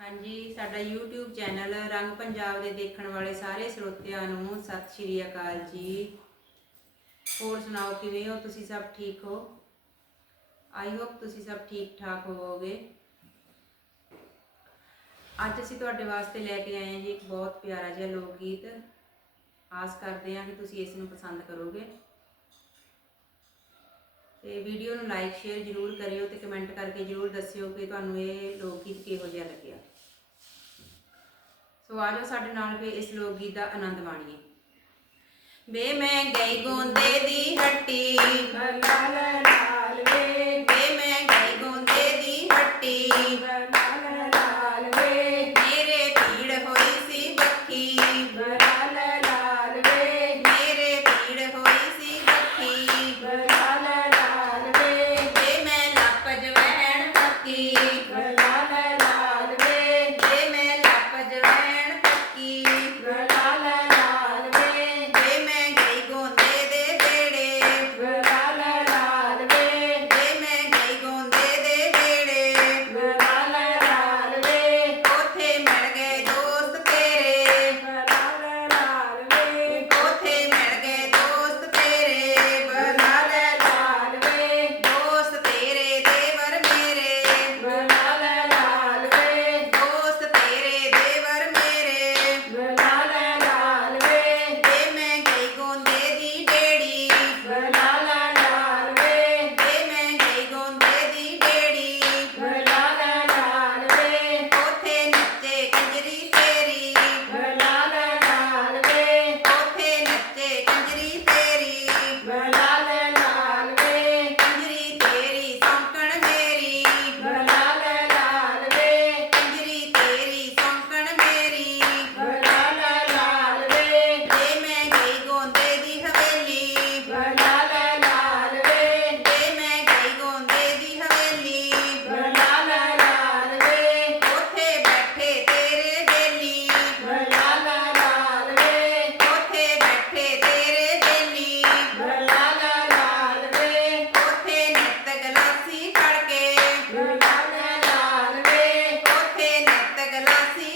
ਹਾਂਜੀ, ਸਾਡਾ YouTube channel ਰੰਗ ਪੰਜਾਬ ਦੇ ਦੇਖਣ ਵਾਲੇ ਸਾਰੇ ਸਰੋਤਿਆਂ ਨੂੰ ਸਤਿ ਸ਼੍ਰੀ ਅਕਾਲ ਜੀ। ਹੋਰ ਸੁਣਾਓ, ਕਿਵੇਂ ਹੋ? ਤੁਸੀਂ ਸਭ ਠੀਕ ਹੋ? ਆਈ ਹੋਪ ਤੁਸੀਂ ਸਭ ਠੀਕ ਠਾਕ ਹੋਵੋਗੇ। ਅੱਜ ਅਸੀਂ ਤੁਹਾਡੇ ਵਾਸਤੇ ਲੈ ਕੇ ਆਏ ਹਾਂ ਜੀ ਇੱਕ ਬਹੁਤ ਪਿਆਰਾ ਜਿਹਾ ਲੋਕ ਗੀਤ ਆਸ ਕਰਦੇ ਹਾਂ ਕਿ ਤੁਸੀਂ ਇਸ ਨੂੰ ਪਸੰਦ ਕਰੋਗੇ। ਤੇ ਵੀਡੀਓ ਨੂੰ ਲਾਈਕ ਸ਼ੇਅਰ ਜਰੂਰ ਕਰਿਓ ਤੇ ਕਮੈਂਟ ਕਰਕੇ ਜਰੂਰ ਦੱਸਿਓ ਕਿ ਤੁਹਾਨੂੰ ਇਹ ਲੋਕ ਗੀਤ ਕਿਹੋ ਜਿਹਾ ਸੋ ਆਜੋ ਸਾਡੇ ਨਾਲ ਵੀ ਇਸ ਲੋਕ ਗੀਤ ਦਾ ਆਨੰਦ ਮਾਣੀਏ। ਬੇ ਮੈਂ ਗਈ ਗੋਂਦੇ ਦੀ ਹੱਟੀ। de you.